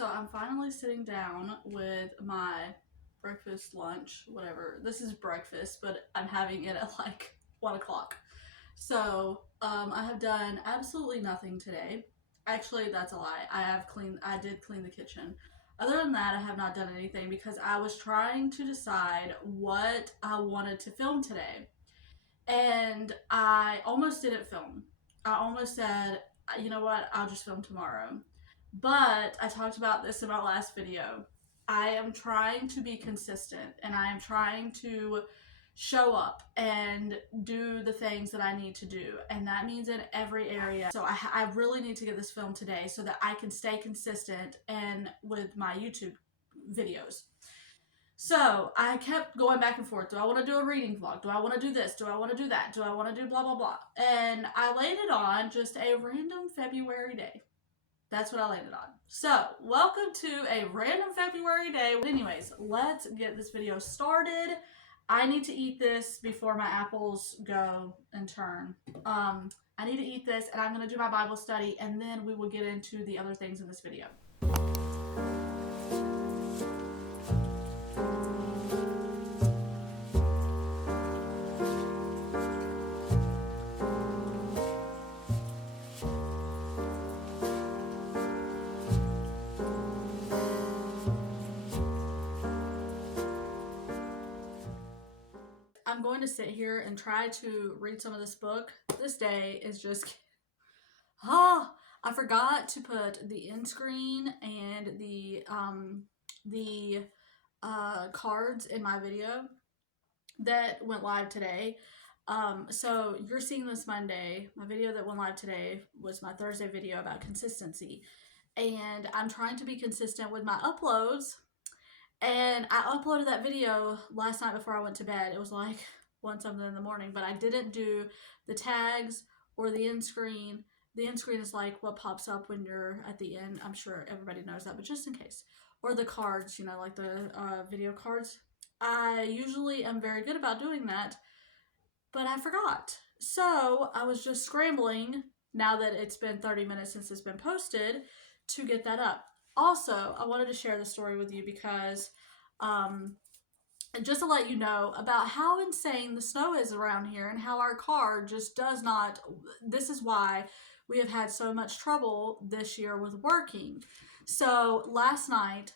So I'm finally sitting down with my breakfast, lunch, whatever. This is breakfast, but I'm having it at like 1 o'clock. So I have done absolutely nothing today. Actually, that's a lie. I did clean the kitchen. Other than that, I have not done anything because I was trying to decide what I wanted to film today. And I almost didn't film. I almost said, you know what, I'll just film tomorrow. But I talked about this in my last video. I am trying to be consistent and I am trying to show up and do the things that I need to do. And that means in every area. So I really need to get this filmed today so that I can stay consistent and with my YouTube videos. So I kept going back and forth. Do I want to do a reading vlog? Do I want to do this? Do I want to do that? Do I want to do blah, blah, blah? And I laid it on just a random February day. That's what I landed on. So, welcome to a random February day. Anyways, let's get this video started. I need to eat this before my apples go and turn. I need to eat this and I'm going to do my Bible study and then we will get into the other things in this video. I'm going to sit here and try to read some of this book. This day is just, I forgot to put the end screen and the cards in my video that went live today. So you're seeing this Monday. My video that went live today was my Thursday video about consistency. And I'm trying to be consistent with my uploads. And I uploaded that video last night before I went to bed. It was like 1 something in the morning, but I didn't do the tags or the end screen. The end screen is like what pops up when you're at the end. I'm sure everybody knows that, but just in case. Or the cards, you know, like the video cards. I usually am very good about doing that, but I forgot. So I was just scrambling now that it's been 30 minutes since it's been posted to get that up. Also, I wanted to share the story with you because just to let you know about how insane the snow is around here and how our car just does not, this is why we have had so much trouble this year with working. So last night,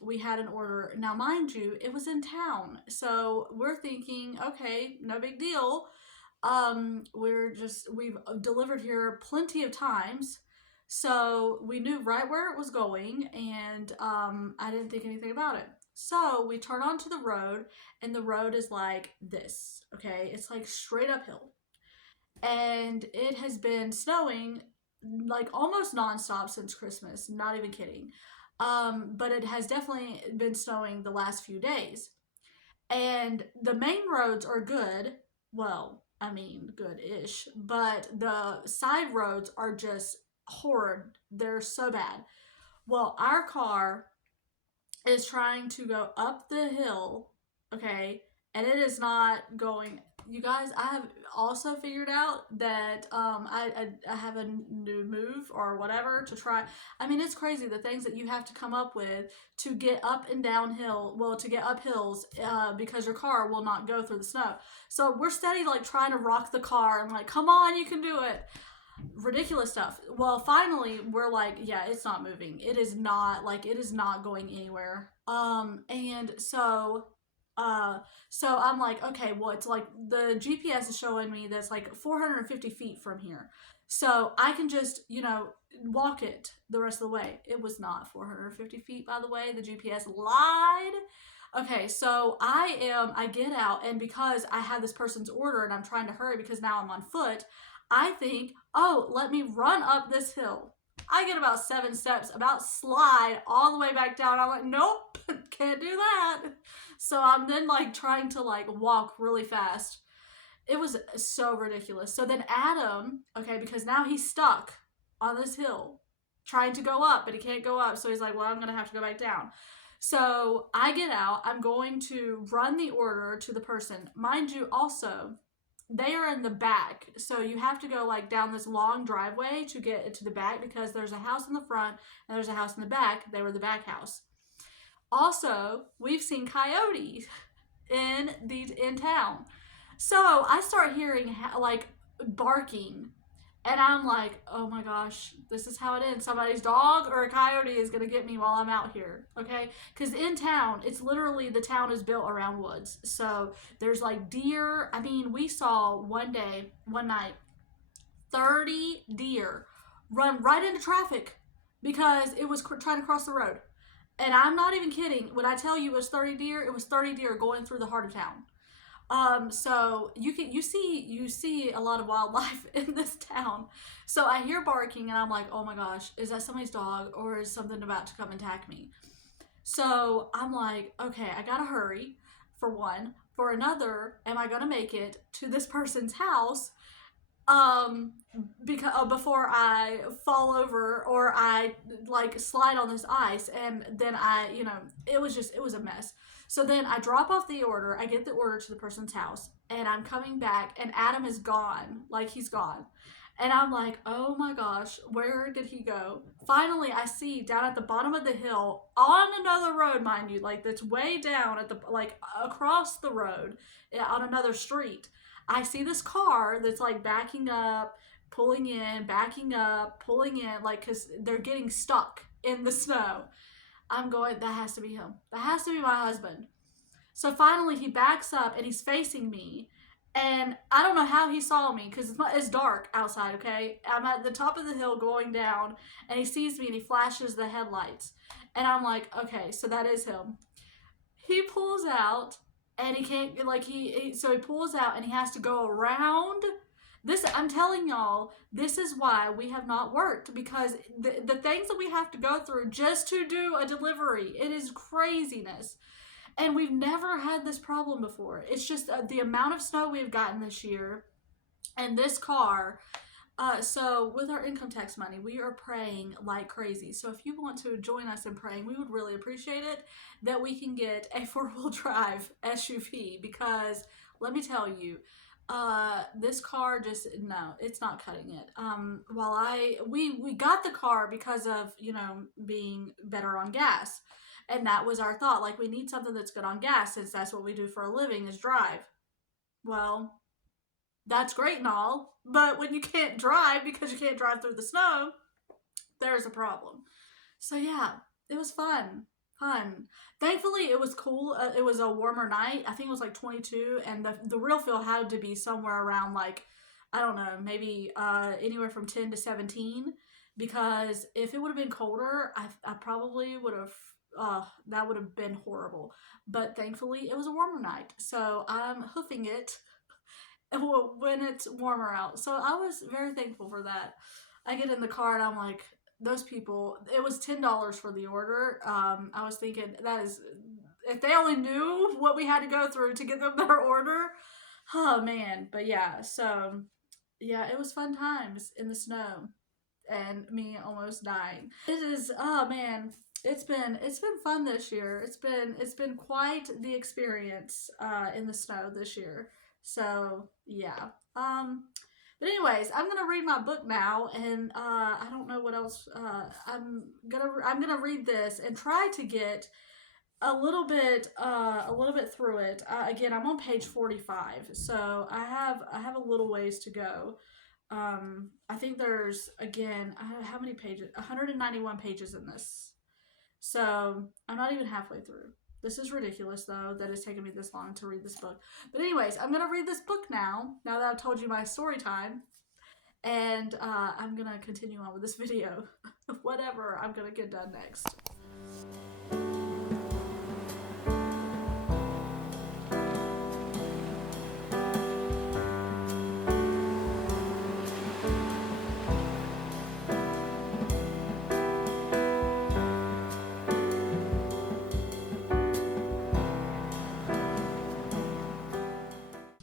we had an order. Now, mind you, it was in town. So we're thinking, okay, no big deal. We've delivered here plenty of times. So we knew right where it was going and I didn't think anything about it. So we turn onto the road and the road is like this, okay? It's like straight uphill. And it has been snowing like almost nonstop since Christmas, not even kidding. But it has definitely been snowing the last few days. And the main roads are good. Well, I mean, good-ish. But the side roads are just horrid. They're so bad. Well, our car is trying to go up the hill, okay, and it is not going. You guys, I have also figured out that I have a new move or whatever to try. I mean, it's crazy the things that you have to come up with to get up and downhill, well, to get up hills because your car will not go through the snow. So we're steady like trying to rock the car and like, come on, you can do it. Ridiculous stuff. Well, finally we're like, yeah, it's not moving. It is not going anywhere. And so I'm like, okay, well, it's like the GPS is showing me that's like 450 feet from here. So I can just, you know, walk it the rest of the way. It was not 450 feet, by the way. The GPS lied. Okay, so I get out, and because I had this person's order and I'm trying to hurry because now I'm on foot, I think, oh, let me run up this hill. I get about 7 steps, about slide all the way back down. I'm like, nope, can't do that. So I'm then like trying to like walk really fast. It was so ridiculous. So then Adam, okay, because now he's stuck on this hill trying to go up, but he can't go up. So he's like, well, I'm going to have to go back down. So I get out. I'm going to run the order to the person. Mind you, also, they are in the back. So you have to go like down this long driveway to get to the back because there's a house in the front and there's a house in the back. They were the back house. Also, we've seen coyotes in town. So I start hearing like barking, and I'm like, oh my gosh, this is how it ends. Somebody's dog or a coyote is gonna get me while I'm out here, okay? Because in town, it's literally, the town is built around woods. So there's like deer. I mean, we saw one night, 30 deer run right into traffic because it was trying to cross the road. And I'm not even kidding. When I tell you it was 30 deer, it was 30 deer going through the heart of town. So you see a lot of wildlife in this town. So I hear barking and I'm like, oh my gosh, is that somebody's dog or is something about to come attack me? So I'm like, okay, I gotta hurry, for one. For another, am I gonna make it to this person's house um because before I fall over or I like slide on this ice, and then it was a mess. So then I drop off the order, I get the order to the person's house, and I'm coming back and Adam is gone. Like, he's gone. And I'm like, oh my gosh, where did he go? Finally, I see down at the bottom of the hill, on another road, mind you, like that's way down at the, like across the road, on another street. I see this car that's like backing up, pulling in, backing up, pulling in, like, because they're getting stuck in the snow. I'm going, that has to be him. That has to be my husband. So finally he backs up and he's facing me. And I don't know how he saw me because it's dark outside, okay? I'm at the top of the hill going down, and he sees me and he flashes the headlights. And I'm like, okay, so that is him. He pulls out and he can't, like, so he pulls out and he has to go around. This, I'm telling y'all, this is why we have not worked, because the things that we have to go through just to do a delivery, it is craziness. And we've never had this problem before. It's just the amount of snow we've gotten this year, and this car. So with our income tax money, we are praying like crazy. So if you want to join us in praying, we would really appreciate it, that we can get a 4-wheel drive SUV, because let me tell you, this car just, no, it's not cutting it. We got the car because of, being better on gas. And that was our thought. Like, we need something that's good on gas, since that's what we do for a living, is drive. Well, that's great and all, but when you can't drive because you can't drive through the snow, there's a problem. So yeah, it was fun. Thankfully, it was cool. It was a warmer night. I think it was like 22, and the real feel had to be somewhere around, like, I don't know, maybe anywhere from 10 to 17, because if it would have been colder, I probably would have, that would have been horrible. But thankfully, it was a warmer night, so I'm hoofing it when it's warmer out. So I was very thankful for that. I get in the car and I'm like, those people, it was $10 for the order. I was thinking, that is, if they only knew what we had to go through to get them their order, oh man. But yeah, so yeah, it was fun times in the snow and me almost dying. It is, oh man, it's been fun this year. It's been quite the experience in the snow this year. So yeah. But anyways, I'm gonna read my book now, and I don't know what else. I'm gonna read this and try to get a little bit through it. Again, I'm on page 45, so I have a little ways to go. I think there's, again, how many pages? 191 pages in this. So I'm not even halfway through. This is ridiculous, though, that it's taken me this long to read this book. But anyways, I'm going to read this book now that I've told you my story time. And I'm going to continue on with this video. Whatever I'm going to get done next.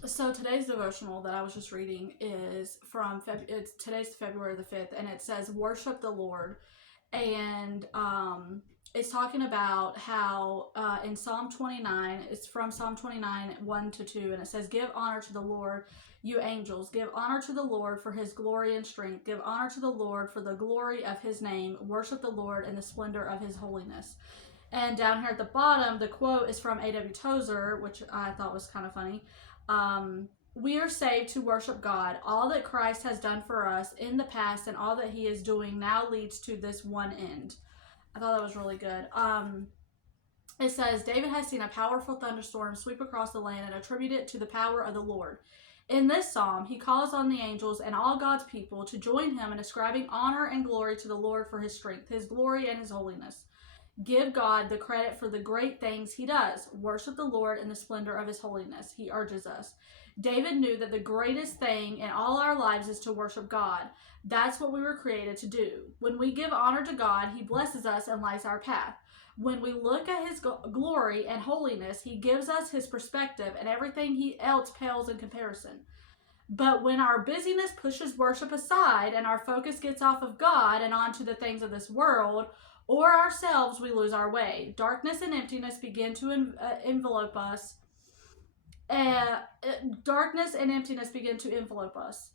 So today's devotional that I was just reading is from today's February the 5th, and it says, "Worship the Lord." And it's talking about how in Psalm 29, it's from Psalm 29, 1-2, and it says, "Give honor to the Lord, you angels. Give honor to the Lord for his glory and strength. Give honor to the Lord for the glory of his name. Worship the Lord in the splendor of his holiness." And down here at the bottom, the quote is from A.W. Tozer, which I thought was kind of funny. "We are saved to worship God. All that Christ has done for us in the past and all that he is doing now leads to this one end." I thought that was really good. It says, "David has seen a powerful thunderstorm sweep across the land and attribute it to the power of the Lord. In this psalm, he calls on the angels and all God's people to join him in ascribing honor and glory to the Lord for his strength, his glory, and his holiness. Give God the credit for the great things he does. Worship the Lord in the splendor of his holiness," he urges us. David knew that the greatest thing in all our lives is to worship God. That's what we were created to do. When we give honor to God, he blesses us and lights our path. When we look at his glory and holiness, he gives us his perspective, and everything else pales in comparison. But when our busyness pushes worship aside and our focus gets off of God and onto the things of this world or ourselves, we lose our way. Darkness and emptiness begin to envelope us. Darkness and emptiness begin to envelope us.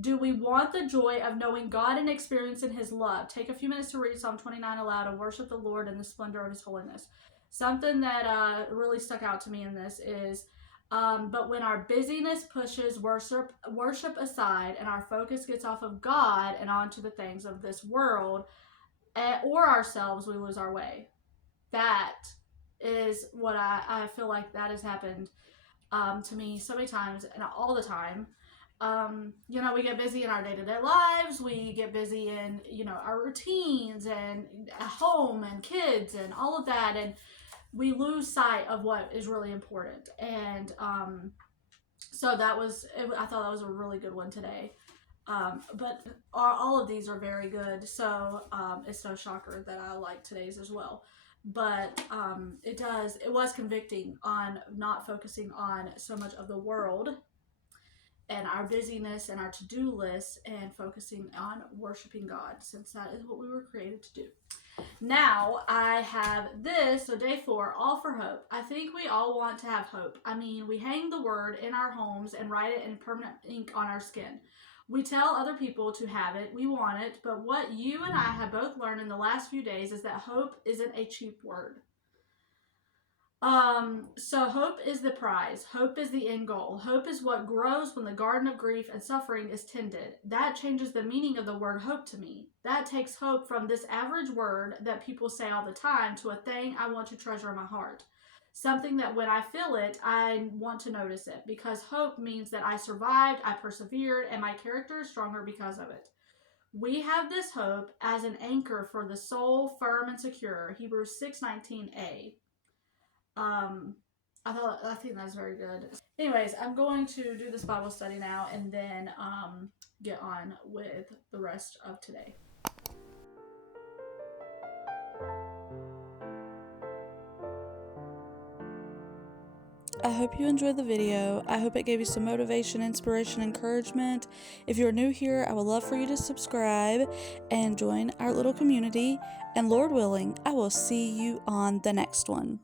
Do we want the joy of knowing God and experiencing his love? Take a few minutes to read Psalm 29 aloud and worship the Lord in the splendor of his holiness. Something that really stuck out to me in this is, but when our busyness pushes worship aside and our focus gets off of God and onto the things of this world or ourselves, we lose our way. That is what I feel like that has happened to me so many times and all the time. We get busy in our day-to-day lives. We get busy in, our routines and at home and kids and all of that. And we lose sight of what is really important. And so I thought that was a really good one today. But all of these are very good. So it's no shocker that I like today's as well. But it was convicting on not focusing on so much of the world and our busyness and our to-do lists and focusing on worshiping God, since that is what we were created to do. Now I have this, so day 4, all for hope. I think we all want to have hope. I mean, we hang the word in our homes and write it in permanent ink on our skin. We tell other people to have it, we want it, but what you and I have both learned in the last few days is that hope isn't a cheap word. So hope is the prize. Hope is the end goal. Hope is what grows when the garden of grief and suffering is tended. That changes the meaning of the word hope to me. That takes hope from this average word that people say all the time to a thing I want to treasure in my heart. Something that when I feel it, I want to notice it, because hope means that I survived, I persevered, and my character is stronger because of it. We have this hope as an anchor for the soul, firm and secure. Hebrews 6:19a. I think that's very good. Anyways, I'm going to do this Bible study now and then get on with the rest of today. I hope you enjoyed the video. I hope it gave you some motivation, inspiration, encouragement. If you're new here, I would love for you to subscribe and join our little community. And Lord willing, I will see you on the next one.